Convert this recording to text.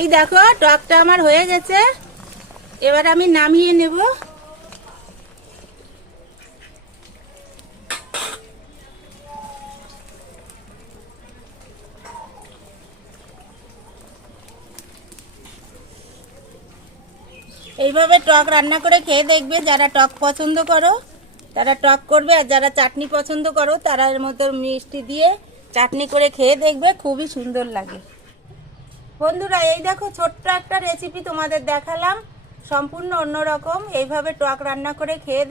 এই দেখো টকটা আমার হয়ে গেছে, এবার আমি নামিয়ে নেব। এইভাবে টক রান্না করে খেয়ে দেখবে, যারা টক পছন্দ করো তারা টক করবে, আর যারা চাটনি পছন্দ করো তারা এর মধ্যে মিষ্টি দিয়ে চাটনি করে খেয়ে দেখবে, খুবই সুন্দর লাগে। বন্ধুরা এই দেখো ছোট্ট একটা রেসিপি তোমাদের দেখালাম, সম্পূর্ণ অন্যরকম। এইভাবে টক রান্না করে খেয়ে